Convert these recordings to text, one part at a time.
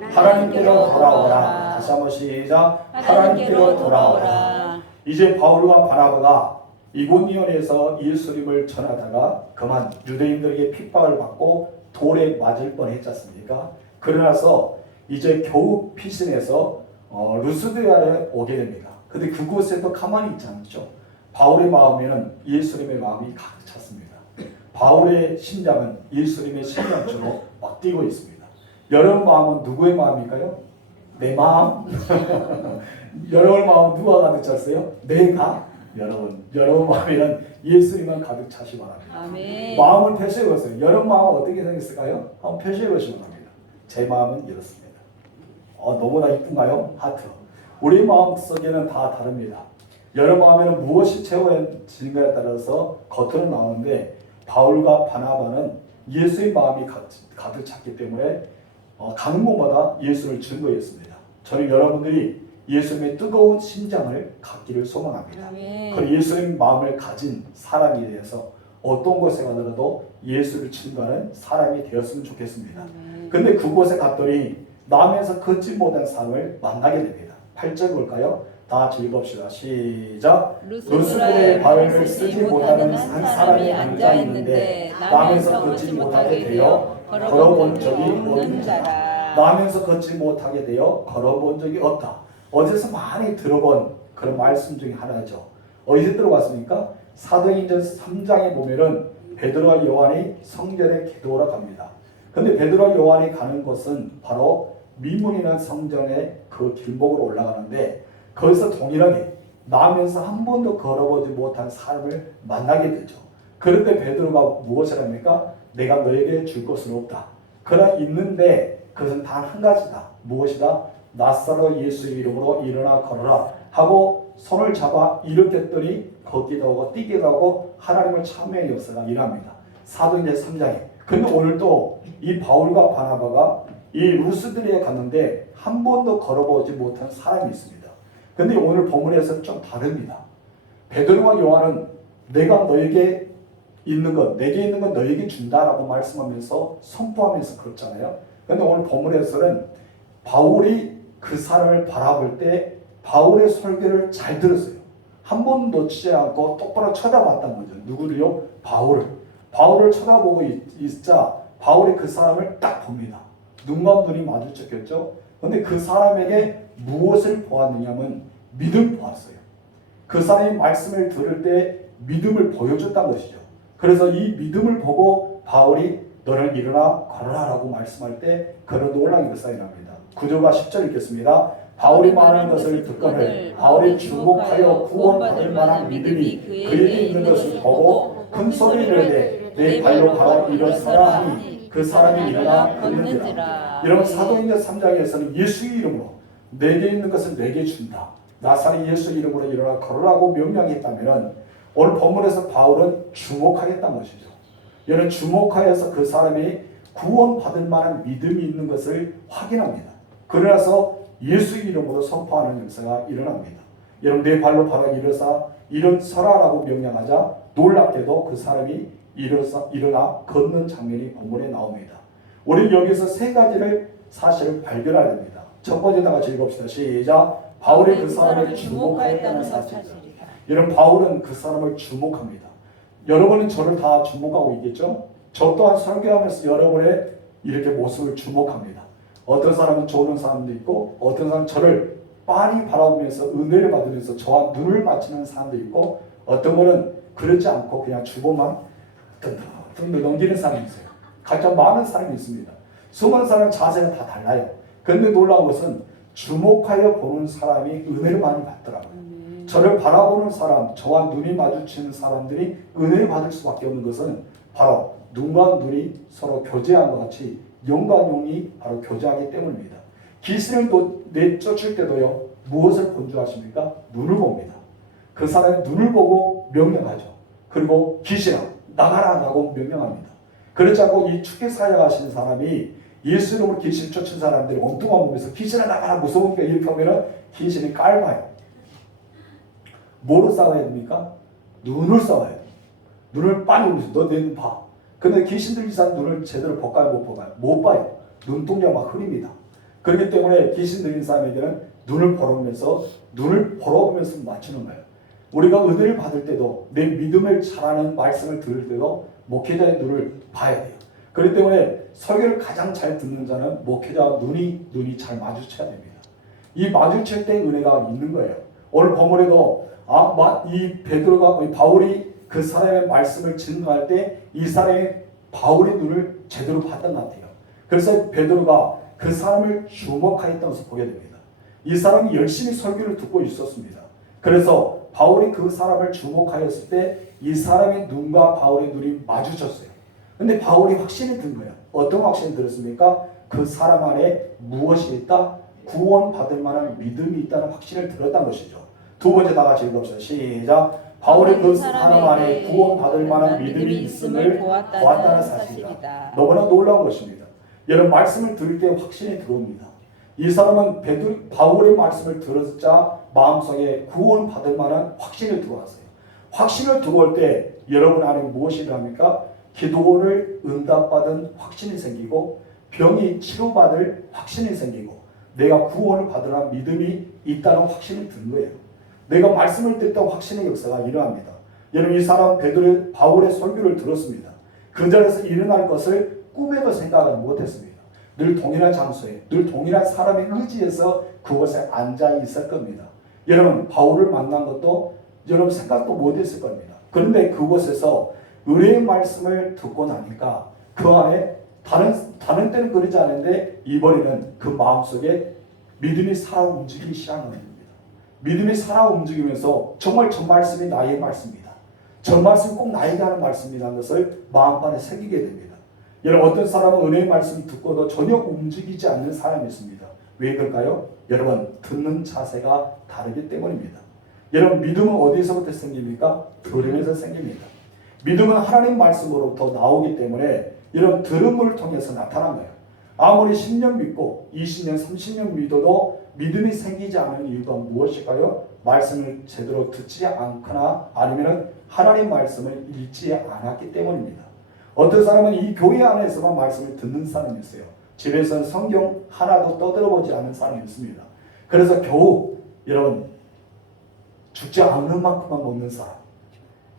하나님께로 돌아오라. 다시 한번 시작. 하나님께로 돌아오라. 이제 바울과 바나바가 이고니온에서 예수님을 전하다가 그만 유대인들에게 핍박을 받고 돌에 맞을 뻔했지 않습니까? 그러나서 이제 겨우 피신해서 루스드라에 오게 됩니다. 근데 그곳에도 가만히 있지 않죠. 바울의 마음에는 예수님의 마음이 가득 찼습니다. 바울의 심장은 예수님의 심장처럼 막 뛰고 있습니다. 여러분 마음은 누구의 마음일까요? 내 마음? 여러분 마음 누가 가득 찼어요? 내가? 여러분 마음에는 예수님만 가득 차시 바랍니다. 아멘. 마음을 표시해 보세요. 여러분 마음은 어떻게 생겼을까요? 한번 표시해 보시기 바랍니다. 제 마음은 이렇습니다. 너무나 이쁜가요? 하트. 우리 마음 속에는 다 다릅니다. 여러분 마음에는 무엇이 채워지는가에 따라서 겉으로 나오는데 바울과 바나바는 예수의 마음이 가득 찼기 때문에 가는 곳마다 예수를 증거했습니다. 저는 여러분들이 예수님의 뜨거운 심장을 갖기를 소망합니다. 그리고 예수님 마음을 가진 사람이 되어서 어떤 곳에 가더라도 예수를 증거하는 사람이 되었으면 좋겠습니다. 근데 그곳에 갔더니 남에서 걷지 못한 사람을 만나게 됩니다. 8절 볼까요? 다 같이 읽읍시다. 시작. 루스드의 바벨을 쓰지 못하는 한 사람이 앉아있는데 남에서 걷지 못하게 되어 걸어본 적이 없는 자라. 남에서 걷지 못하게 되어 걸어본 적이 없다. 어디서 많이 들어본 그런 말씀 중에 하나죠. 어디서 들어봤습니까? 사도행전 3장에 보면은 베드로와 요한이 성전에 기도하러 갑니다. 근데 베드로와 요한이 가는 곳은 바로 미문이라는 성전의 그 길목으로 올라가는데 거기서 동일하게 나면서 한 번도 걸어보지 못한 사람을 만나게 되죠. 그럴 때 베드로가 무엇을 합니까? 내가 너에게 줄 것은 없다. 그러나 있는데 그것은 단 한 가지다. 무엇이다? 나사로 예수의 이름으로 일어나 걸어라 하고 손을 잡아 일으켰더니 걷기도 하고 뛰기도 하고 하나님을 참여의 역사가 일어납니다. 사도행전 3장에. 근데 오늘 또 이 바울과 바나바가 이 루스드리에 갔는데 한 번도 걸어보지 못한 사람이 있습니다. 근데 오늘 본문에서 좀 다릅니다. 베드로와 요한은 내가 너에게 있는 것, 내게 있는 것 너에게 준다라고 말씀하면서 선포하면서 그렇잖아요. 근데 오늘 본문에서는 바울이 그 사람을 바라볼 때 바울의 설교를 잘 들었어요. 한 번 놓치지 않고 똑바로 쳐다봤다는 거죠. 누구를요? 바울을 쳐다보고 있자 바울이 그 사람을 딱 봅니다. 눈과 눈이 마주쳤겠죠. 그런데 그 사람에게 무엇을 보았느냐면 믿음을 보았어요. 그 사람이 말씀을 들을 때 믿음을 보여줬다는 것이죠. 그래서 이 믿음을 보고 바울이 너를 일어나 걸어라 라고 말씀할 때 그런 놀라운 역사가 일어납니다. 9절과 10절 읽겠습니다. 바울이 말하는 것을 듣거늘 바울이 주목하여 구원받을 만한 믿음이 그에게 있는 것을 보고 큰 소리를 내 내 발로 가어 일어서라 하니 그 사람이 일어나 걷는지라. 여러분 사도행전 3장에서는 예수의 이름으로 내게 있는 것을 내게 준다. 나사렛 예수 이름으로 일어나 걸으라고 명령했다면 오늘 본문에서 바울은 주목하겠다는 것이죠. 여러분 주목하여서 그 사람이 구원받을 만한 믿음이 있는 것을 확인합니다. 그러나서 예수 이름으로 선포하는 역사가 일어납니다. 여러분 내 발로 바로 일어서라라고 명령하자 놀랍게도 그 사람이 일어나 걷는 장면이 본문에 나옵니다. 우리 여기서 세 가지를 사실을 발견해야 됩니다. 첫 번째 다 같이 읽읍시다. 시작. 바울이 그 사람을 주목하였다는 사실이다. 여러분 바울은 그 사람을 주목합니다. 여러분은 저를 다 주목하고 있겠죠? 저 또한 설교하면서 여러분의 이렇게 모습을 주목합니다. 어떤 사람은 좋은 사람도 있고 어떤 사람은 저를 빤히 바라보면서 은혜를 받으면서 저와 눈을 맞추는 사람도 있고 어떤 분은 그렇지 않고 그냥 주고만 뜬득 넘기는 사람이 있어요. 각자 많은 사람이 있습니다. 수많은 사람 자세가 다 달라요. 그런데 놀라운 것은 주목하여 보는 사람이 은혜를 많이 받더라고요. 저를 바라보는 사람, 저와 눈이 마주치는 사람들이 은혜를 받을 수밖에 없는 것은 바로 눈과 눈이 서로 교제한 것 같이 영과 영이 바로 교제하기 때문입니다. 귀신을 내쫓을 때도요, 무엇을 본주하십니까? 눈을 봅니다. 그 사람의 눈을 보고 명령하죠. 그리고 귀신아 나가라라고 명령합니다. 그렇지 않고 이 축계 사역하시는 사람이 예수 이름으로 귀신 쫓은 사람들이 엉뚱한 몸에서 귀신아 나가라 무서우니까 이렇게 하면 귀신이 깔봐요. 뭐로 싸워야 됩니까? 눈을 싸워야 돼요. 눈을 빨리 보면서 너 내 눈 봐. 근데 귀신들 이상 눈을 제대로 볼까요? 못 볼까요? 못 봐요. 눈동자 막 흐립니다. 그렇기 때문에 귀신 들린 사람에게는 눈을 보러보면서 맞추는 거예요. 우리가 은혜를 받을 때도 내 믿음을 잘하는 말씀을 들을 때도 목회자의 눈을 봐야 돼요. 그렇기 때문에 설교를 가장 잘 듣는 자는 목회자와 눈이 잘 마주쳐야 됩니다. 이 마주칠 때 은혜가 있는 거예요. 오늘 본문에도 이 바울이 그 사람의 말씀을 증거할 때 이 사람이 바울의 눈을 제대로 봤던 것 같아요. 그래서 베드로가 그 사람을 주목하였던 것을 보게 됩니다. 이 사람이 열심히 설교를 듣고 있었습니다. 그래서 바울이 그 사람을 주목하였을 때 이 사람의 눈과 바울의 눈이 마주쳤어요. 근데 바울이 확신이 든 거예요. 어떤 확신이 들었습니까? 그 사람 안에 무엇이 있다? 구원받을 만한 믿음이 있다는 확신을 들었다는 것이죠. 두 번째 다 같이 읽읍시다. 시작. 바울이 그 사람 안에 구원받을 만한 믿음이 있음을 보았다는 사실이다. 너무나 놀라운 것입니다. 여러분 말씀을 들을 때 확신이 들어옵니다. 이 사람은 바울의 말씀을 들었자 마음속에 구원받을 만한 확신을 들어왔어요. 확신을 들어올 때 여러분 안에 무엇이 일어납니까? 기도를 응답받은 확신이 생기고 병이 치료받을 확신이 생기고 내가 구원을 받으라 믿음이 있다는 확신이 든 거예요. 내가 말씀을 듣던 확신의 역사가 일어납니다. 여러분 이 사람 바울의 설교를 들었습니다. 그 자리에서 일어날 것을 꿈에도 생각을 못했습니다. 늘 동일한 장소에 늘 동일한 사람의 의지에서 그곳에 앉아 있을 겁니다. 여러분 바울을 만난 것도 여러분 생각도 못했을 겁니다. 그런데 그곳에서 은혜의 말씀을 듣고 나니까 그 안에 다른 때는 그러지 않은데 이번에는 그 마음속에 믿음이 살아 움직이기 시작하는 겁니다. 믿음이 살아 움직이면서 정말 저 말씀이 나의 말씀이다. 저 말씀이 꼭 나에게 하는 말씀이라는 것을 마음판에 새기게 됩니다. 여러분 어떤 사람은 은혜의 말씀을 듣고도 전혀 움직이지 않는 사람이 있습니다. 왜 그럴까요? 여러분 듣는 자세가 다르기 때문입니다. 여러분 믿음은 어디서부터 생깁니까? 들음에서 생깁니다. 믿음은 하나님 말씀으로부터 나오기 때문에 이런 들음을 통해서 나타난 거예요. 아무리 10년 믿고 20년, 30년 믿어도 믿음이 생기지 않는 이유가 무엇일까요? 말씀을 제대로 듣지 않거나 아니면 하나님 말씀을 읽지 않았기 때문입니다. 어떤 사람은 이 교회 안에서만 말씀을 듣는 사람이 있어요. 집에서는 성경 하나도 떠들어보지 않는 사람이 있습니다. 그래서 겨우 여러분 죽지 않는 만큼만 먹는 사람,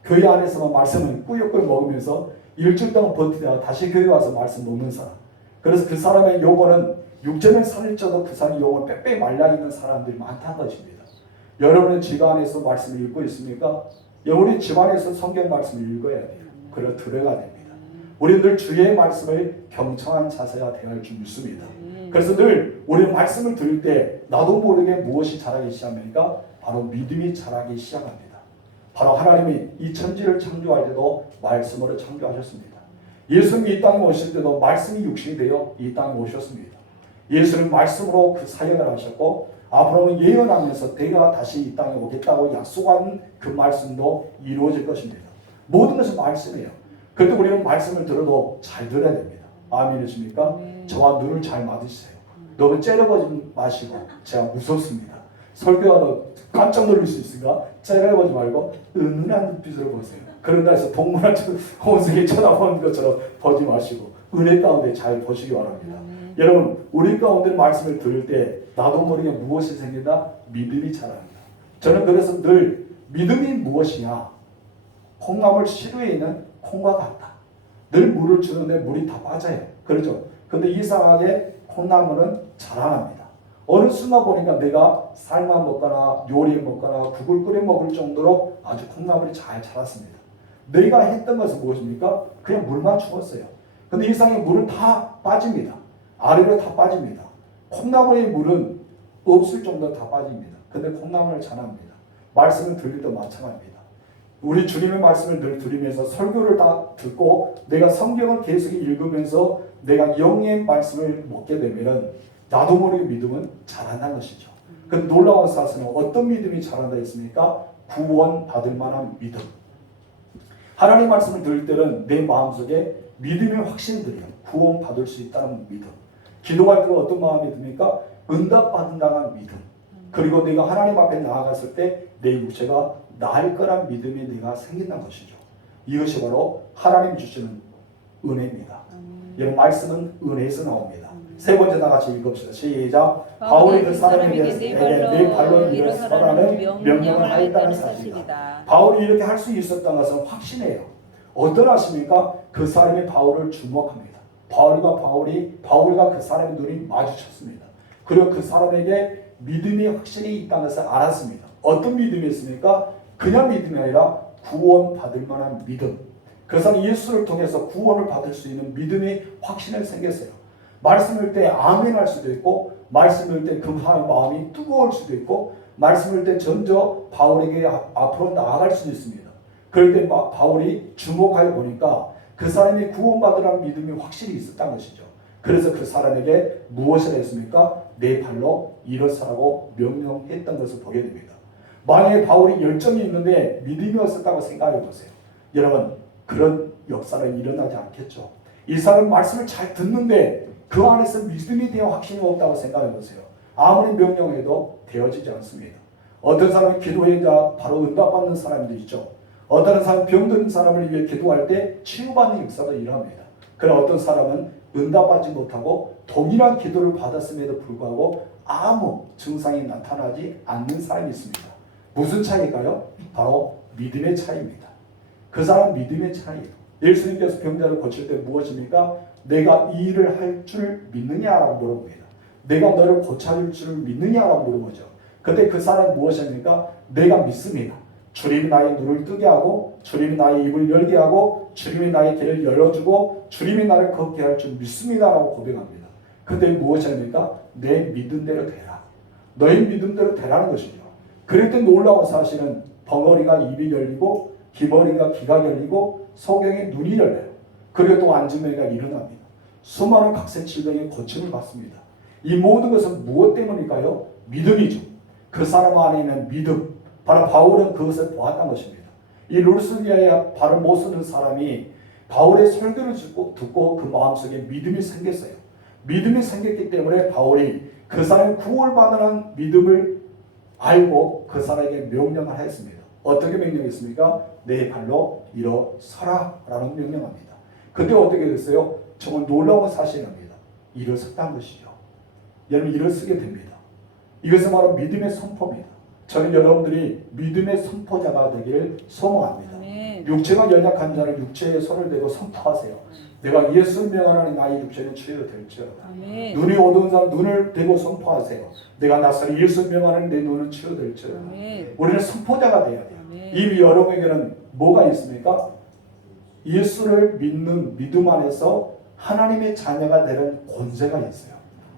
교회 안에서만 말씀을 꾸역꾸역 먹으면서 일주일 동안 버티다가 다시 교회 와서 말씀 먹는 사람, 그래서 그 사람의 요거는 육전을 살릴지라도 그 사람의 요거는 빽빽 말라있는 사람들이 많다는 것입니다. 여러분은 집 안에서 말씀을 읽고 있습니까? 우리 집 안에서 성경 말씀을 읽어야 돼요. 그리고 들어야 됩니다. 우리는 늘 주의 말씀을 경청한 자세가 되어야 할 줄 믿습니다. 그래서 늘 우리 말씀을 들을 때 나도 모르게 무엇이 자라기 시작합니까? 바로 믿음이 자라기 시작합니다. 바로 하나님이 이 천지를 창조할 때도 말씀으로 창조하셨습니다. 예수님이 이 땅에 오실 때도 말씀이 육신이 되어 이 땅에 오셨습니다. 예수는 말씀으로 그 사역을 하셨고 앞으로는 예언하면서 내가 다시 이 땅에 오겠다고 약속한 그 말씀도 이루어질 것입니다. 모든 것은 말씀이에요. 그런데 우리는 말씀을 들어도 잘 들어야 됩니다. 아멘이십니까? 저와 눈을 잘 맞으세요. 너무 째려보지 마시고 제가 무섭습니다. 설교하다 깜짝 놀랄 수 있으니까 째려보지 말고 은은한 눈빛으로 보세요. 그런다 해서 동물한테 홍석이 쳐다보는 것처럼 보지 마시고 은혜 가운데 잘 보시기 바랍니다. 여러분 우리 가운데 말씀을 들을 때 나도 모르게 무엇이 생긴다? 믿음이 자랍니다. 저는 그래서 늘 믿음이 무엇이냐? 콩나물 시루에 있는 콩과 같다. 늘 물을 주는데 물이 다 빠져요. 그렇죠? 근데 이상하게 콩나물은 자라납니다. 어느 순간 보니까 내가 삶아 먹거나 요리해 먹거나 국을 끓여 먹을 정도로 아주 콩나물이 잘 자랐습니다. 내가 했던 것은 무엇입니까? 그냥 물만 주었어요. 근데 이상하게 물은 다 빠집니다. 아래로 다 빠집니다. 콩나물의 물은 없을 정도로 다 빠집니다. 근데 콩나물을 자랍니다. 말씀을 들릴 때 마찬가지입니다. 우리 주님의 말씀을 늘 들으면서 설교를 다 듣고 내가 성경을 계속 읽으면서 내가 영의 말씀을 먹게 되면 나도 모르게 믿음은 자란다는 것이죠. 그 놀라운 사실은 어떤 믿음이 자란다 했습니까? 구원 받을 만한 믿음. 하나님 말씀을 들을 때는 내 마음속에 믿음의 확신이 들어요. 구원 받을 수 있다는 믿음. 기도할 때 어떤 마음이 듭니까? 응답 받는다는 믿음. 그리고 내가 하나님 앞에 나아갔을 때 내 육체가 나을 거란 믿음이 내가 생긴다는 것이죠. 이것이 바로 하나님 주시는 은혜입니다. 여러분 말씀은 은혜에서 나옵니다. 세 번째 다 같이 읽읍시다. 시작. 바울이 그 사람에게 네 발로 일어서라는 명령을 하였다는 사실이다. 바울이 이렇게 할 수 있었다는 것은 확신해요. 어떠하십니까? 그 사람이 바울을 주목합니다. 바울과 그 사람의 눈이 마주쳤습니다. 그리고 그 사람에게 믿음이 확신이 있다는 것을 알았습니다. 어떤 믿음이 있습니까? 그냥 믿음이 아니라 구원받을 만한 믿음. 그 사람 예수를 통해서 구원을 받을 수 있는 믿음이 확신을 생겼어요. 말씀을 때 아멘 할 수도 있고, 말씀을 때 그 마음이 뜨거울 수도 있고, 말씀을 때 전저 바울에게 앞으로 나아갈 수도 있습니다. 그럴 때 바울이 주목하여 보니까 그 사람이 구원받으라는 믿음이 확실히 있었다는 것이죠. 그래서 그 사람에게 무엇을 했습니까? 네 발로 일어서라고 명령했던 것을 보게 됩니다. 만약에 바울이 열정이 있는데 믿음이 없었다고 생각해 보세요. 여러분, 그런 역사는 일어나지 않겠죠. 이 사람 말씀을 잘 듣는데 그 안에서 믿음이 되어 확신이 없다고 생각해 보세요. 아무리 명령해도 되어지지 않습니다. 어떤 사람은 기도해야 바로 응답받는 사람도 있죠. 어떤 사람은 병든 사람을 위해 기도할 때 치유받는 역사가 일어납니다. 그러나 어떤 사람은 응답받지 못하고 동일한 기도를 받았음에도 불구하고 아무 증상이 나타나지 않는 사람이 있습니다. 무슨 차이일까요? 바로 믿음의 차이입니다. 그 사람은 믿음의 차이예요. 예수님께서 병자를 고칠 때 무엇입니까? 내가 이 일을 할 줄 믿느냐라고 물어봅니다. 내가 너를 고쳐줄 줄 믿느냐라고 물어보죠. 그때 그 사람은 무엇입니까? 내가 믿습니다. 주님이 나의 눈을 뜨게 하고, 주님이 나의 입을 열게 하고, 주님이 나의 길을 열어주고, 주님이 나를 걷게 할 줄 믿습니다라고 고백합니다. 그때 무엇입니까? 내 믿음대로 되라. 너의 믿음대로 되라는 것이죠. 그럴 때 놀라운 사실은 벙어리가 입이 열리고, 기머리가 귀가 열리고, 소경의 눈이 열려요. 그리고 또 안진뱅이가 일어납니다. 수많은 각색질병의 고침을 받습니다. 이 모든 것은 무엇 때문일까요? 믿음이죠. 그 사람 안에 있는 믿음. 바로 바울은 그것을 보았던 것입니다. 이 루스디아에 발을 못 쓰는 사람이 바울의 설교를 듣고 그 마음속에 믿음이 생겼어요. 믿음이 생겼기 때문에 바울이 그 사람의 구원받는 믿음을 알고 그 사람에게 명령을 했습니다. 어떻게 명령했습니까? 내 발로 일어서라 라는 명령합니다. 그때 어떻게 됐어요? 정말 놀라운 사실입니다. 일어섰다는 것이죠. 여러분, 일어서게 됩니다. 이것은 바로 믿음의 선포입니다. 저는 여러분들이 믿음의 선포자가 되기를 소망합니다. 아멘. 육체가 연약한 자는 육체에 손을 대고 선포하세요. 내가 예수를 명하노니 나의 육체는 치유될지어다. 눈이 어두운 사람 눈을 대고 선포하세요. 내가 나사로 예수를 명하노니 내 눈은 치유될지어다. 우리는 선포자가 되어야 돼요. 이미 여러분에게는 뭐가 있습니까? 예수를 믿는 믿음 안에서 하나님의 자녀가 되는 권세가 있어요.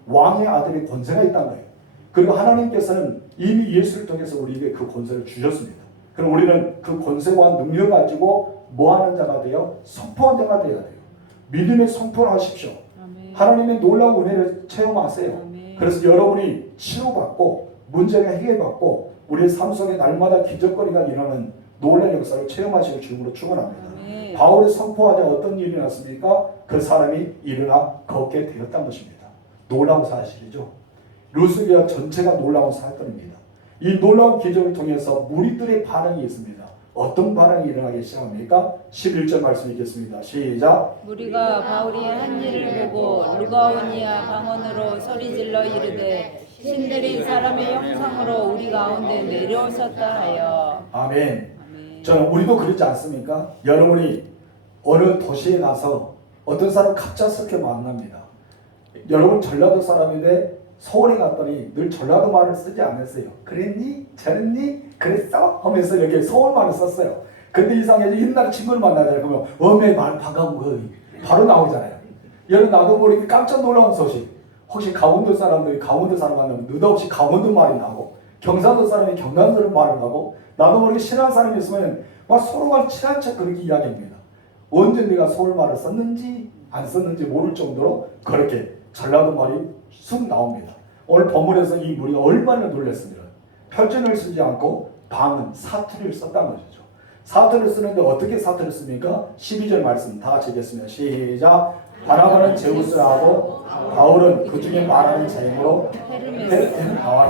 왕의 아들의 권세가 있다는 거예요. 그리고 하나님께서는 이미 예수를 통해서 우리에게 그 권세를 주셨습니다. 그럼 우리는 그 권세와 능력을 가지고 뭐하는 자가 되어 선포한 자가 되어야 돼요. 믿음의 선포를 하십시오. 아멘. 하나님의 놀라운 은혜를 체험하세요. 아멘. 그래서 여러분이 치료받고 문제가 해결받고 우리의 삶 속에 날마다 기적거리가 일어나는 놀라운 역사를 체험하시길 주님으로 축원합니다. 바울이 선포하자 어떤 일이 났습니까? 그 사람이 일어나 걷게 되었다는 것입니다. 놀라운 사실이죠. 루스디아 전체가 놀라운 사건입니다. 이 놀라운 기적을 통해서 무리들의 반응이 있습니다. 어떤 반응이 일어나기 시작합니까? 11절 말씀 읽겠습니다. 시작. 무리가 바울이 한 일을 보고 루가오니아 방언으로 소리질러 이르되 신들이 사람의 형상으로 우리 가운데 내려오셨다 하여. 아멘. 저는 우리도 그렇지 않습니까? 여러분이 어느 도시에 가서 어떤 사람 갑작스럽게 만납니다. 여러분 전라도 사람인데 서울에 갔더니 늘 전라도 말을 쓰지 않았어요. 그랬니? 저랬니? 그랬어? 하면서 이렇게 서울 말을 썼어요. 근데 이상해서 옛날 친구를 만나잖아요. 그러면 어메 말 반가운 거 바로 나오잖아요. 여러분 나도 모르게 깜짝 놀라운 소식. 혹시 강원도 사람들이 강원도 사람 만나면 느닷없이 강원도 말이 나고 경상도 사람이 경상도 말을 나고 나도 모르게 친한 사람이 있으면 막 서로가 친한 척 그렇게 이야기합니다. 언제 내가 서울 말을 썼는지 안 썼는지 모를 정도로 그렇게 전라도 말이 쑥 나옵니다. 오늘 본문에서 이 무리가 얼마나 놀랐습니다. 표준을 쓰지 않고 방은 사투리를 썼다는 것이죠. 사투리를 쓰는데 어떻게 사투리를 씁니까? 12절 말씀 다 같이 읽겠습니다. 시작. 바나바는 제우스라고 바울은 그 중에 말하는 자임으로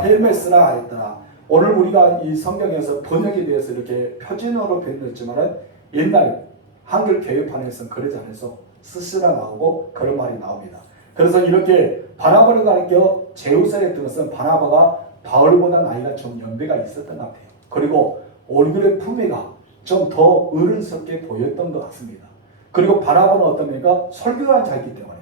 헬메스라 하였더라. 오늘 우리가 이 성경에서 번역에 대해서 이렇게 표준어로 변했지만 옛날 한글 개혁판에서는 그러지 않아서 스스라 나오고 그런 말이 나옵니다. 그래서 이렇게 바나바를 가리켜 제우스라 했던 것은 바나바가 바울보다 나이가 좀 연배가 있었던 것 같아요. 그리고 얼굴의 품위가 좀 더 어른스럽게 보였던 것 같습니다. 그리고 바나바는 어떻습니까? 설교하는 자이기 때문에,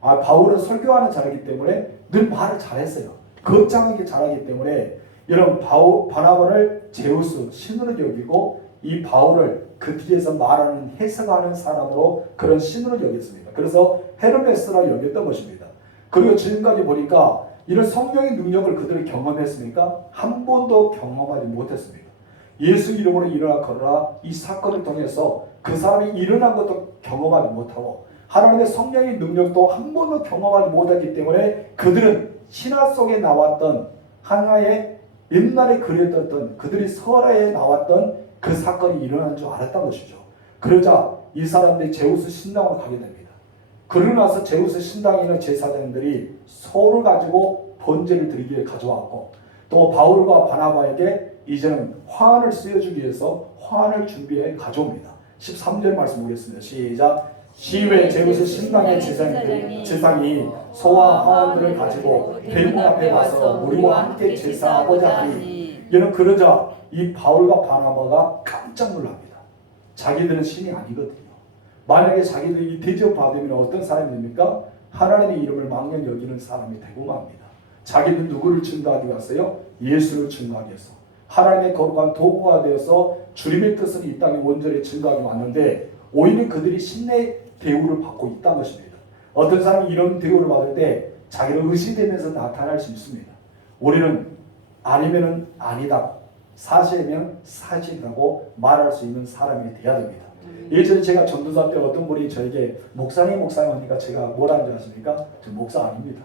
바울은 설교하는 자이기 때문에 늘 말을 잘했어요. 거창하게 잘하기 때문에 여러분 바나바를 제우스 신으로 여기고 이 바울을 그 뒤에서 말하는 해석하는 사람으로 그런 신으로 여겼습니다. 그래서 헤르메스라 여겼던 것입니다. 그리고 지금까지 보니까 이런 성령의 능력을 그들이 경험했습니까? 한 번도 경험하지 못했습니다. 예수 이름으로 일어나거나 이 사건을 통해서 그 사람이 일어난 것도 경험하지 못하고 하나님의 성령의 능력도 한 번도 경험하지 못했기 때문에 그들은 신화 속에 나왔던 하나의 옛날에 그렸던 그들이 설화에 나왔던 그 사건이 일어난 줄 알았던 것이죠. 그러자 이 사람들이 제우스 신당으로 가게 됩니다. 그러고 나서 제우스 신당에 있는 제사장들이 소를 가지고 번제를 드리기에 가져왔고 또 바울과 바나바에게 이제는 화환을 쓰여주기 위해서 화환을 준비해 가져옵니다. 13절 말씀 보겠습니다. 시작. 시외 제우스 신당의 제사장이 소와 화환들을 가지고 대문 앞에 와서 우리와 함께 제사하고자 하니 이는 그러자 이 바울과 바나바가 깜짝 놀랍니다. 자기들은 신이 아니거든요. 만약에 자기들이 대접 받으면 어떤 사람이 됩니까? 하나님의 이름을 망령 여기는 사람이 되고 맙니다. 자기들 누구를 증거하기 위해서요? 예수를 증거하기 위해서. 하나님의 거룩한 도구가 되어서 주님의 뜻을 이 땅에 온전히 증거하기 왔는데 오히려 그들이 신의 대우를 받고 있다는 것입니다. 어떤 사람이 이런 대우를 받을 때 자기를 의심되면서 나타날 수 있습니다. 우리는 아니면은 아니다, 사실이면 사실이라고 말할 수 있는 사람이 되어야 됩니다. 예전에 제가 전도사 때 어떤 분이 저에게 목사님 하니까 제가 뭐라는 줄 아십니까? 저 목사 아닙니다.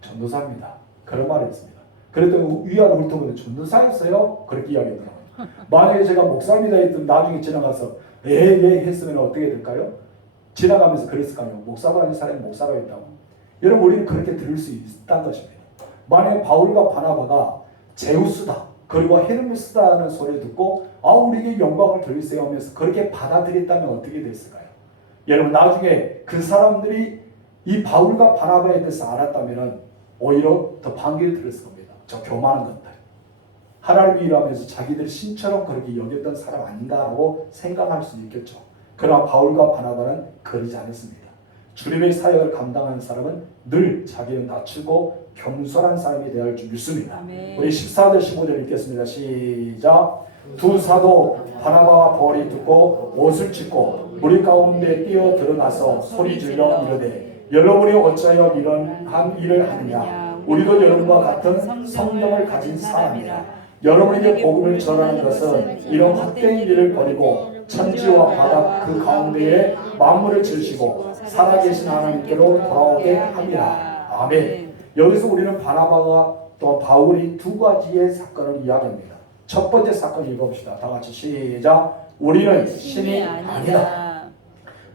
전도사입니다. 그런 말을 했습니다. 그랬더니 위안을 훑어보는데 전도사였어요? 그렇게 이야기하더라고요. 만약에 제가 목사입니다 했더니 나중에 지나가서 했으면 어떻게 될까요? 지나가면서 그랬을까요? 목사가 아닌 사람이 목사가 있다고. 여러분 우리는 그렇게 들을 수 있다는 것입니다. 만약에 바울과 바나바가 제우스다 그리고 헤르메스다는 소리를 듣고 우리에게 영광을 돌리세요 하면서 그렇게 받아들였다면 어떻게 됐을까요? 여러분 나중에 그 사람들이 이 바울과 바나바에 대해서 알았다면 오히려 더 반기를 들었을 겁니다. 저 교만한 것들. 하나님이 일하면서 자기들 신처럼 그렇게 여겼던 사람 아닌가라고 생각할 수 있겠죠. 그러나 바울과 바나바는 그러지 않았습니다. 주님의 사역을 감당하는 사람은 늘 자기를 낮추고 겸손한 사람이 되어야 할 줄 믿습니다. 아멘. 우리 14절 15절 읽겠습니다. 시작. 두 사도 바나바와 바울이 듣고 옷을 찢고 무리 가운데 뛰어 들어가서 소리 질러 이르되 여러분이 어찌하여 이런 일을 하느냐. 우리도 여러분과 같은 성령을 가진 사람이라. 여러분에게 복음을 전하는 것은 이런 헛된 일을 버리고 천지와 바다 그 가운데에 만물을 지으시고 살아계신 하나님께로 돌아오게 합니다. 아멘. 여기서 우리는 바나바가 또 바울이 두 가지의 사건을 이야기합니다. 첫 번째 사건 읽어봅시다. 다 같이 시작. 우리는 신이 아니다.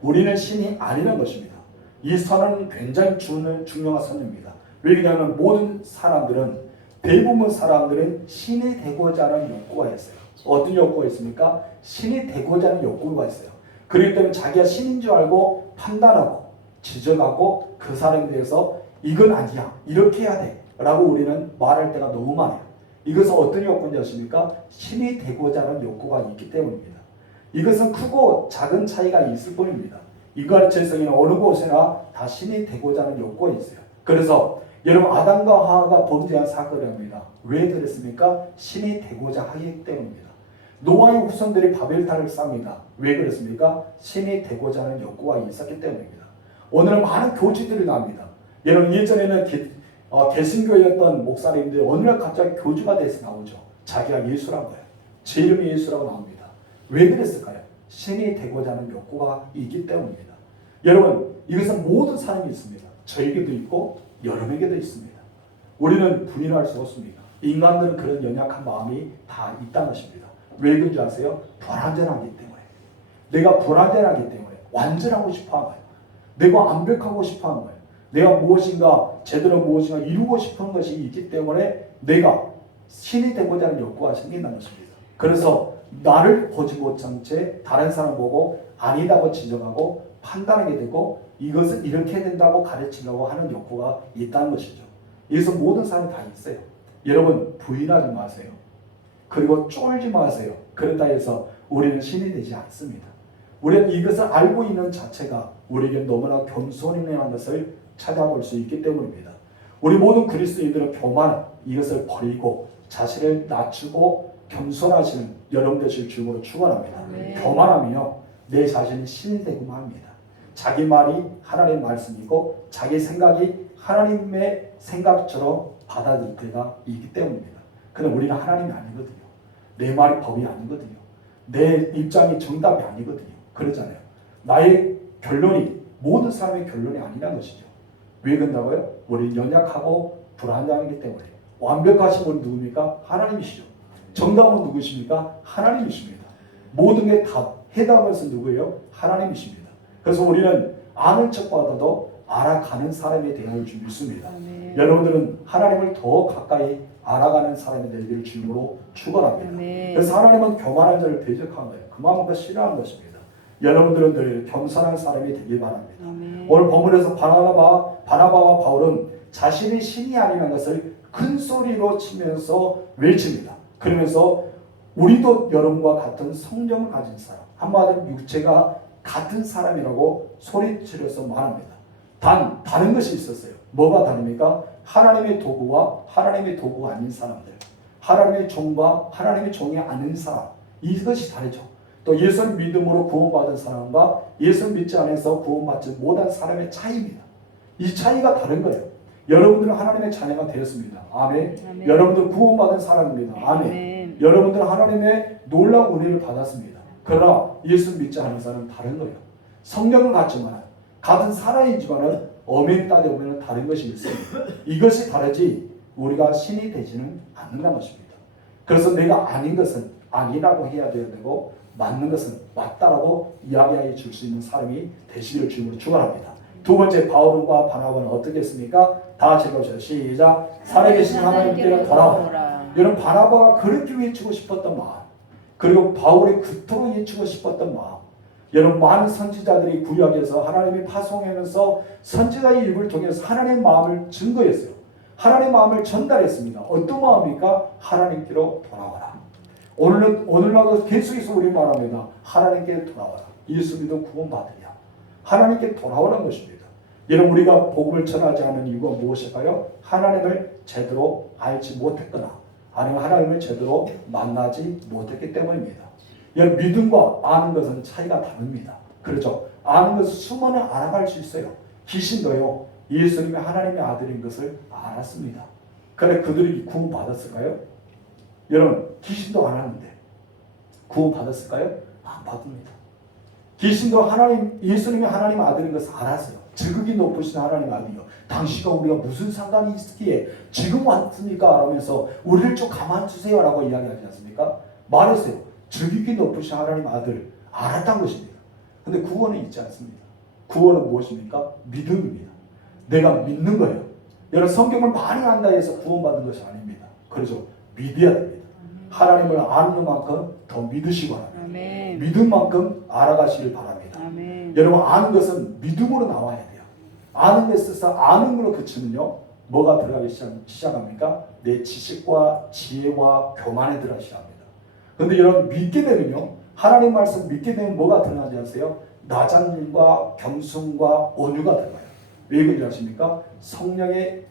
우리는 신이 아니라는 것입니다. 이 선언은 굉장히 중요한 선언입니다. 왜냐하면 모든 사람들은 대부분 사람들은 신이 되고자 하는 욕구가 있어요. 어떤 욕구가 있습니까? 신이 되고자 하는 욕구가 있어요. 그렇기 때문에 자기가 신인 줄 알고 판단하고 지적하고 그 사람에 대해서 이건 아니야, 이렇게 해야 돼 라고 우리는 말할 때가 너무 많아요. 이것은 어떤 욕구인지 아십니까? 신이 되고자 하는 욕구가 있기 때문입니다. 이것은 크고 작은 차이가 있을 뿐입니다. 인간의 재성에는 어느 곳에나 다 신이 되고자 하는 욕구가 있어요. 그래서 여러분 아담과 하와가 범죄한 사건입니다. 왜 그랬습니까? 신이 되고자 하기 때문입니다. 노아의 후손들이 바벨탑을 쌉니다. 왜 그랬습니까? 신이 되고자 하는 욕구가 있었기 때문입니다. 오늘은 많은 교주들이 나옵니다. 여러분 예전에는 개신교였던 목사님들 어느 날 갑자기 교주가 돼서 나오죠. 자기가 예수라고 해요. 제 이름이 예수라고 나옵니다. 왜 그랬을까요? 신이 되고자 하는 욕구가 있기 때문입니다. 여러분 이것은 모든 사람이 있습니다. 저에게도 있고 여러분에게도 있습니다. 우리는 부인할 수 없습니다. 인간들은 그런 연약한 마음이 다 있다는 것입니다. 왜 그런지 아세요? 불완전하기 때문에. 내가 불완전하기 때문에 완전하고 싶어하는 거예요. 내가 완벽하고 싶어하는 거예요. 내가 무엇인가 제대로 무엇인가 이루고 싶은 것이 있기 때문에 내가 신이 되고자 하는 욕구가 생긴다는 것입니다. 그래서 나를 보지 못한 채 다른 사람 보고 아니다고 지적하고 판단하게 되고 이것은 이렇게 해야 된다고 가르치려고 하는 욕구가 있다는 것이죠. 여기서 모든 사람이 다 있어요. 여러분 부인하지 마세요. 그리고 쫄지 마세요. 그렇다 해서 우리는 신이 되지 않습니다. 우리는 이것을 알고 있는 자체가 우리에게 너무나 겸손이라는 것을 찾아볼 수 있기 때문입니다. 우리 모든 그리스도인들은 교만 이것을 버리고 자신을 낮추고 겸손하시는 여러분 되실 주님으로 축원합니다. 교만하면요 내 자신이 신이 되고만 합니다. 자기 말이 하나님의 말씀이고 자기 생각이 하나님의 생각처럼 받아들일 때가 있기 때문입니다. 그런데 우리는 하나님이 아니거든요. 내 말이 법이 아니거든요. 내 입장이 정답이 아니거든요. 그러잖아요. 나의 결론이 모든 사람의 결론이 아니라는 것이죠. 왜 그런다고요? 우리는 연약하고 불안정하기 때문에. 완벽하신 분은 누굽니까? 하나님이시죠. 정답은 누구십니까? 하나님이십니다. 모든 게 다 해답은 누구예요? 하나님이십니다. 그래서 우리는 아는 척보다도 알아가는 사람이 되어야 줄 믿습니다. 여러분들은 하나님을 더 가까이 알아가는 사람이 되기를 주님으로 축원합니다. 그래서 하나님은 교만한 자를 대적한 거예요. 그만큼 싫어하는 것입니다. 여러분들은 늘 겸손한 사람이 되길 바랍니다. 오늘 본문에서 바나바와 바울은 자신이 신이 아니라는 것을 큰 소리로 치면서 외칩니다. 그러면서 우리도 여러분과 같은 성령을 가진 사람, 한마디로 육체가 같은 사람이라고 소리치면서 말합니다. 단 다른 것이 있었어요. 뭐가 다릅니까? 하나님의 도구와 하나님의 도구가 아닌 사람들, 하나님의 종과 하나님의 종이 아닌 사람, 이것이 다르죠. 또 예수를 믿음으로 구원받은 사람과 예수 믿지 않아서 구원받지 못한 사람의 차이입니다. 이 차이가 다른 거예요. 여러분들은 하나님의 자녀가 되었습니다. 아멘. 여러분들은 구원받은 사람입니다. 아멘. 여러분들은 하나님의 놀라운 은혜를 받았습니다. 그러나 예수 믿지 않은 사람은 다른 거예요. 성령은 같지만 같은 사람이지만 엄연히 따져보면 다른 것이 있습니다. 이것이 다르지 우리가 신이 되지는 않는다는 것입니다. 그래서 내가 아닌 것은 아니라고 해야 되고 맞는 것은 맞다라고 이야기해 줄 수 있는 사람이 되시기를 주님으로 축원합니다. 두 번째 바울과 바나바는 어떻게 했습니까? 다 같이 읽어보세요. 시작. 살아계신 하나님께로 돌아오라. 여러분 바나바가 그렇게 외치고 싶었던 마음, 그리고 바울이 그토록 외치고 싶었던 마음, 여러분 많은 선지자들이 구약에서 하나님이 파송하면서 선지자의 입을 통해서 하나님의 마음을 증거했어요. 하나님의 마음을 전달했습니다. 어떤 마음입니까? 하나님께로 돌아와라. 오늘날도 계속해서 우리 말합니다. 하나님께 돌아와라. 예수 믿어 구원받으랴. 하나님께 돌아오라는 것입니다. 여러분 우리가 복음을 전하지 않은 이유가 무엇일까요? 하나님을 제대로 알지 못했거나 아니면 하나님을 제대로 만나지 못했기 때문입니다. 여러분 믿음과 아는 것은 차이가 다릅니다. 그렇죠? 아는 것은 수많이 알아갈 수 있어요. 귀신도요. 예수님이 하나님의 아들인 것을 알았습니다. 그래 그들이 구원받았을까요? 여러분 귀신도 알았는데 구원받았을까요? 안 받습니다. 귀신도 예수님이 하나님의 아들인 것을 알았어요. 지극히 높으신 하나님의 아들이요. 당신과 우리가 무슨 상관이 있기에 지금 왔습니까? 라면서 우리를 좀 가만 두세요 라고 이야기하지 않습니까? 말했어요. 지극히 높으신 하나님의 아들 알았다는 것입니다. 근데 구원은 있지 않습니다. 구원은 무엇입니까? 믿음입니다. 내가 믿는 거예요. 여러분 성경을 많이 안다 해서 구원받는 것이 아닙니다. 그래서 믿어야 됩니다. 하나님을 아는 만큼 더 믿으시기 바랍니다. 아멘. 믿은 만큼 알아가시길 바랍니다. 아멘. 여러분 아는 것은 믿음으로 나와야 돼요. 아는 것에서 아는 걸로 그치면요 뭐가 들어가기 시작합니까? 내 지식과 지혜와 교만에 들어가기 시작합니다. 그런데 여러분 믿게 되면요 하나님 말씀 믿게 되면 뭐가 드러나지 않으세요? 나장님과 겸손과 온유가 들어가요. 왜 그러지 않습니까? 성령의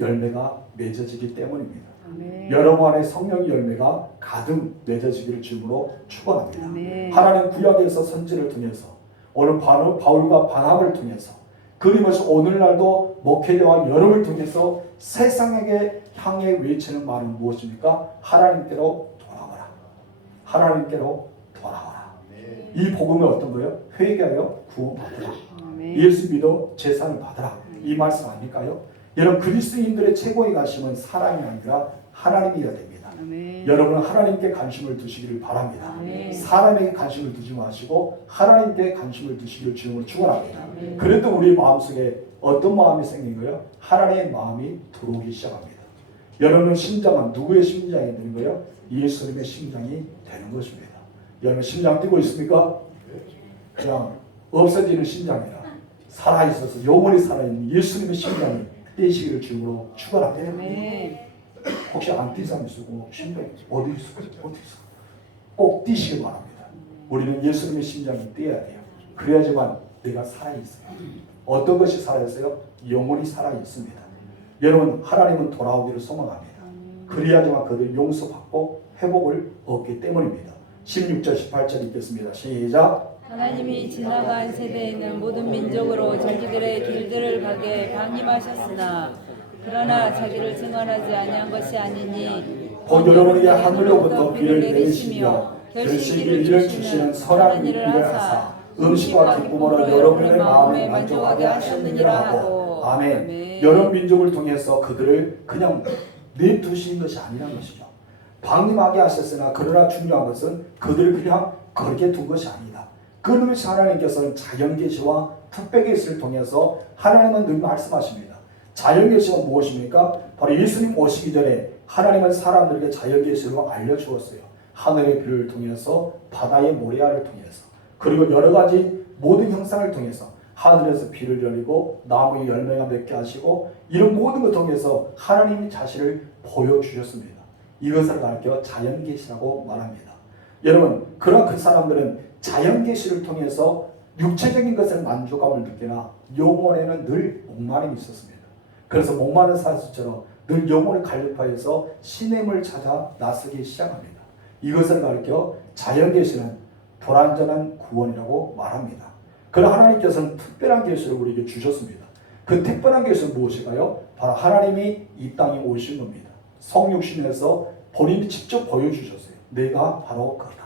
열매가 맺어지기 때문입니다. 아멘. 여러분 안에 성령의 열매가 가득 맺어지기를 주님으로 축원합니다. 아멘. 하나님 구약에서 선지를 통해서 오늘 바울과 바나바를 통해서 그리면서 오늘날도 목회자와 여러분을 통해서 세상에게 향해 외치는 말은 무엇입니까? 하나님께로 돌아와라. 하나님께로 돌아와라. 이 복음이 어떤 거예요? 회개하여 구원받으라. 예수 믿어 재산을 받으라. 이 말씀 아닐까요? 여러분 그리스도인들의 최고의 관심은 사람이 아니라 하나님이어야 됩니다. 아멘. 여러분은 하나님께 관심을 두시기를 바랍니다. 아멘. 사람에게 관심을 두지 마시고 하나님께 관심을 두시기를 주님으로 축원합니다. 아멘. 그래도 우리 마음속에 어떤 마음이 생긴 거예요? 하나님의 마음이 들어오기 시작합니다. 여러분 심장은 누구의 심장이 되는 거예요? 예수님의 심장이 되는 것입니다. 여러분 심장 뛰고 있습니까? 그냥 없어지는 심장이라 살아있어서 영원히 살아있는 예수님의 심장이 뛰시기를 주님으로 축원합니다. 아멘. 혹시 안 뛰는 사람 있고 심장이 어디 있을까요? 어디 있을까요? 꼭 뛰시길 바랍니다. 우리는 예수님의 심장이 뛰어야 돼요. 그래야지만 내가 살아있어요. 어떤 것이 살아있어요? 영원히 살아있습니다. 여러분, 하나님은 돌아오기를 소망합니다. 그래야지만 그들 용서받고 회복을 얻기 때문입니다. 16절 18절 읽겠습니다. 시작. 하나님이 지나간 세대에 있는 모든 민족으로 자기들의 길들을 가게 방임하셨으나 그러나 자기를 증언하지 아니한 것이 아니니 곧 여러분에게 하늘로부터 비를 내리시며 결실을 이를 주시는 선한 일을 하사 음식과 기쁨으로 여러분의 마음에 만족하게 하셨느니라 하고. 아멘. 여러 민족을 통해서 그들을 그냥 내두신 것이 아니라는 것이죠. 방임하게 하셨으나 그러나 중요한 것은 그들을 그냥 그렇게 둔 것이 아니다. 그러면서 하나님께서는 자연계시와 특별계시를 통해서 하나님은 늘 말씀하십니다. 자연계시가 무엇입니까? 바로 예수님 오시기 전에 하나님은 사람들에게 자연계시로 알려주었어요. 하늘의 비를 통해서, 바다의 모래알을 통해서, 그리고 여러 가지 모든 형상을 통해서 하늘에서 비를 내리고 나무의 열매가 맺게 하시고 이런 모든 것을 통해서 하나님이 자신을 보여주셨습니다. 이것을 가르쳐 자연계시라고 말합니다. 여러분, 그러나 그 사람들은 자연계시를 통해서 육체적인 것을 만족감을 느끼나 영혼에는 늘 목마름이 있었습니다. 그래서 목마른 사슴처럼 늘 영혼을 갈급하여서 신의 힘을 찾아 나서기 시작합니다. 이것을 가르쳐 자연계시는 불완전한 구원이라고 말합니다. 그러나 하나님께서는 특별한 계시를 우리에게 주셨습니다. 그 특별한 계시는 무엇일까요? 바로 하나님이 이 땅에 오신 겁니다. 성육신에서 본인이 직접 보여주셨어요. 내가 바로 그다.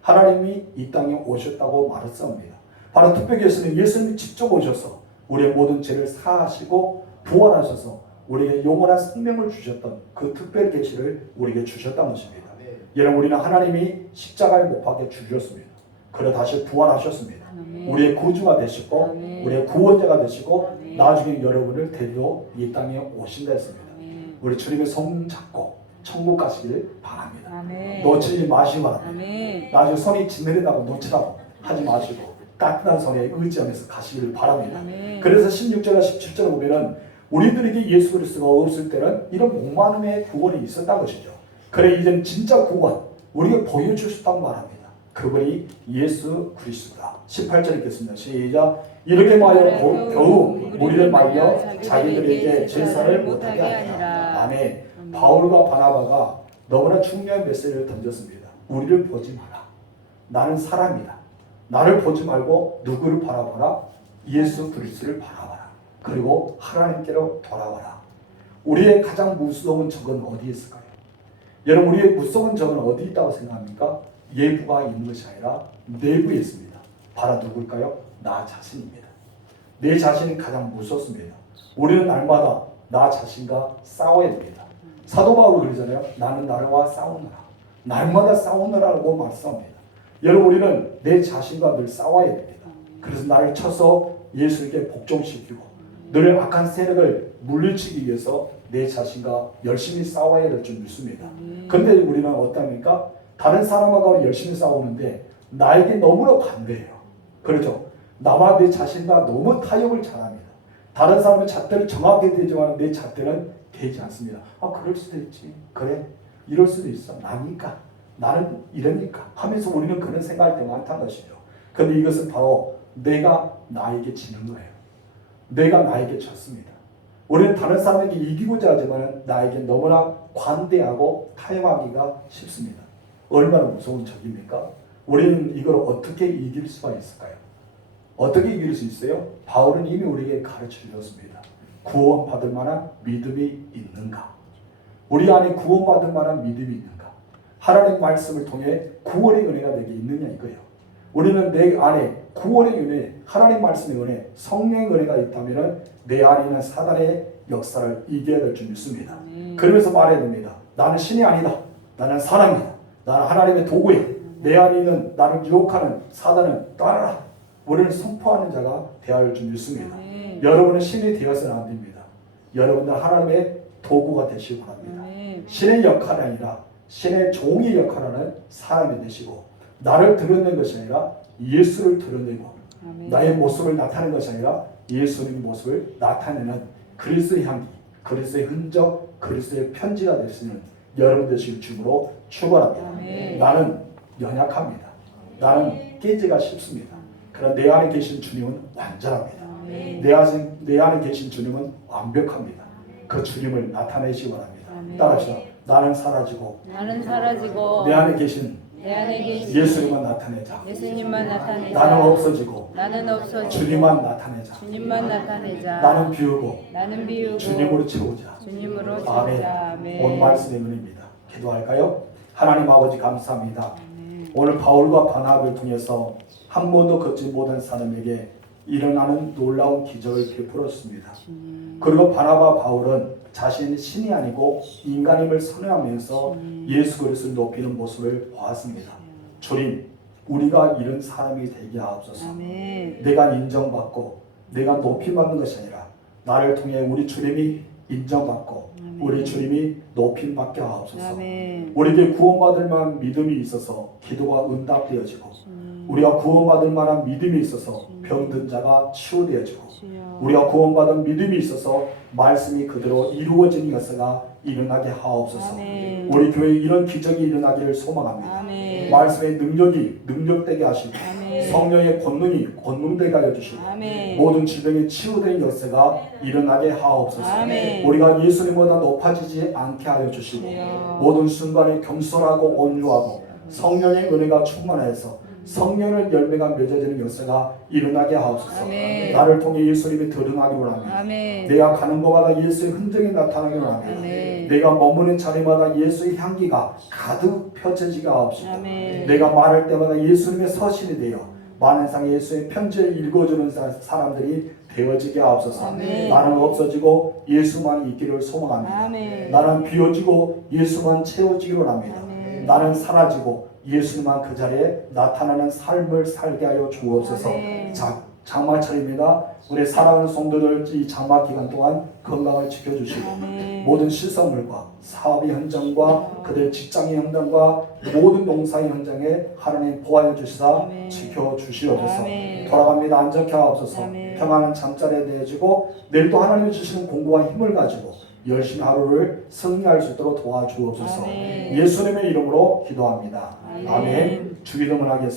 하나님이 이 땅에 오셨다고 말했습니다. 바로 특별 계시는 예수님이 직접 오셔서 우리의 모든 죄를 사하시고 부활하셔서 우리에게 영원한 생명을 주셨던 그 특별 계시를 우리에게 주셨다는 것입니다. 여러분, 우리는 하나님이 십자가에 못 박혀 죽으셨습니다. 그래 다시 부활하셨습니다. 우리의 구주가 되시고 우리의 구원자가 되시고 나중에 여러분을 데리러 이 땅에 오신다 했습니다. 우리 주님의 손 잡고 천국 가시길 바랍니다. 놓치지 마시기 바랍니다. 나중에 손이 짓내린다고 놓치라고 하지 마시고 따뜻한 손에 의지하면서 가시길 바랍니다. 그래서 16절과 17절을 보면은 우리들에게 예수 그리스도가 없을 때는 이런 목마름의 구원이 있었다는 것이죠. 그래 이제는 진짜 구원 우리에게 보여주셨다고 말합니다. 그분이 예수 그리스도다. 18절 읽겠습니다. 시작. 이렇게 말하여 겨우 우리를 말려 자기들에게 제사를 못하게 하니라. 아멘. 바울과 바나바가 너무나 중요한 메시지를 던졌습니다. 우리를 보지 마라. 나는 사람이다. 나를 보지 말고 누구를 바라봐라? 예수 그리스도를 바라봐라. 그리고 하나님께로 돌아와라. 우리의 가장 무서운 적은 어디에 있을까요? 여러분, 우리의 무서운 적은 어디 있다고 생각합니까? 외부가 있는 것이 아니라 내부에 있습니다. 바로 누굴까요? 나 자신입니다. 내 자신이 가장 무섭습니다. 우리는 날마다 나 자신과 싸워야 됩니다. 사도 바울이 그러잖아요. 나는 나와 싸우느라. 날마다 싸우느라고 말씀합니다. 여러분, 우리는 내 자신과 늘 싸워야 됩니다. 그래서 나를 쳐서 예수님께 복종시키고 늘 악한 세력을 물리치기 위해서 내 자신과 열심히 싸워야 될 줄 믿습니다. 그런데 우리는 어떻습니까? 다른 사람하고 열심히 싸우는데 나에게 너무나 반대해요. 그렇죠? 나와 내 자신과 너무 타협을 잘합니다. 다른 사람의 잣대를 정확히 되지만 내 잣대는 되지 않습니다. 아, 그럴 수도 있지. 그래, 이럴 수도 있어. 나니까. 나는 이러니까 하면서 우리는 그런 생각할 때 많다는 것이죠. 그런데 이것은 바로 내가 나에게 지는 거예요. 내가 나에게 졌습니다. 우리는 다른 사람에게 이기고자 하지만 나에게 너무나 관대하고 타협하기가 쉽습니다. 얼마나 무서운 적입니까? 우리는 이걸 어떻게 이길 수가 있을까요? 어떻게 이길 수 있어요? 바울은 이미 우리에게 가르쳐 주셨습니다. 구원받을 만한 믿음이 있는가? 우리 안에 구원받을 만한 믿음이 있는가? 하나님 말씀을 통해 구원의 은혜가 내게 있느냐 이거예요. 우리는 내 안에 구원의 은혜, 하나님 말씀의 은혜, 성령의 은혜가 있다면 내 안에 있는 사단의 역사를 이겨야 될 줄 믿습니다. 그러면서 말해야 됩니다. 나는 신이 아니다. 나는 사람이다. 나는 하나님의 도구야. 내 안에 있는 나를 유혹하는 사단은 떠나라. 우리를 선포하는 자가 되어야 할 줄 믿습니다. 여러분은 신이 되어서는 안 됩니다. 여러분은 하나님의 도구가 되시기 바랍니다. 신의 역할이 아니라 신의 종의 역할을 하는 사람이 되시고 나를 드러낸 것이 아니라 예수를 드러내고 아멘. 나의 모습을 나타내는 것이 아니라 예수님의 모습을 나타내는 그리스도의 향기, 그리스도의 흔적, 그리스도의 편지가 될 수 있는 여러분 되실 주로 축원합니다. 아멘. 나는 연약합니다. 나는 깨지가 쉽습니다. 그러나 내 안에 계신 주님은 완전합니다. 아멘. 내 안에 계신 주님은 완벽합니다. 그 주님을 나타내시기 바랍니다. 아멘. 따라합시다. 나는 사라지고 나는 사라지고 내 안에 계신 내 안에 계신 예수님만 나타내자. 예수님만 나타내자. 나는 없어지고 나는 없어지고 주님만 나타내자. 주님만 나타내자. 나는 비우고 나는 비우고 주님으로 채우자. 주님으로 아멘. 채우자. 아멘. 온 말씀의 은혜입니다. 기도할까요? 하나님 아버지 감사합니다. 아멘. 오늘 바울과 바나바를 통해서 한 번도 걷지 못한 사람에게 일어나는 놀라운 기적을 베풀었습니다. 그리고 바나바 바울은 자신이 신이 아니고 인간임을 선언하면서 예수 그리스도를 높이는 모습을 보았습니다. 주님, 우리가 이런 사람이 되게 하옵소서. 아멘. 내가 인정받고 내가 높임받는 것이 아니라 나를 통해 우리 주님이 인정받고 우리 주님이 높임받게 하옵소서. 아멘. 우리에게 구원받을 만한 믿음이 있어서 기도가 응답되어지고 우리가 구원받을 만한 믿음이 있어서 병든 자가 치유되어지고 우리가 구원받은 믿음이 있어서 말씀이 그대로 이루어지는 것가 일어나게 하옵소서. 아멘. 우리 교회에 이런 기적이 일어나기를 소망합니다. 아멘. 말씀의 능력이 능력되게 하시고 아멘. 성령의 권능이 권능되게 하여 주시고 아멘. 모든 질병이 치유된 역사가 일어나게 하옵소서. 아멘. 우리가 예수님보다 높아지지 않게 하여 주시고 주여. 모든 순간에 겸손하고 온유하고 성령의 은혜가 충만해서 성령의 열매가 맺어지는 역사가 일어나게 하옵소서. 아멘. 나를 통해 예수님이 드러나기로 합니다. 아멘. 내가 가는 곳마다 예수의 흔적이 나타나기로 합니다. 아멘. 내가 머무는 자리마다 예수의 향기가 가득 펼쳐지게 하옵시고 아멘. 내가 말할 때마다 예수님의 서신이 되어 많은 상의 예수의 편지를 읽어주는 사람들이 되어지게 하옵소서. 아멘. 나는 없어지고 예수만 있기를 소망합니다. 아멘. 나는 비워지고 예수만 채워지기로 합니다. 아멘. 나는 사라지고 예수님만 그 자리에 나타나는 삶을 살게 하여 주옵소서. 아멘. 장마철입니다. 우리 사랑하는 성도들 이 장마 기간 동안 건강을 지켜주시고 아멘. 모든 시설물과 사업의 현장과 그들 직장의 현장과 모든 농사의 현장에 하나님 보호하여 주시사 아멘. 지켜주시옵소서. 아멘. 돌아갑니다. 안전케 하옵소서. 아멘. 평안한 잠자리에 내어지고 내일도 하나님이 주시는 공부와 힘을 가지고 열심히 하루를 승리할 수 있도록 도와주옵소서. 아멘. 예수님의 이름으로 기도합니다. 아멘. 아멘. 주기도문 하겠습니다.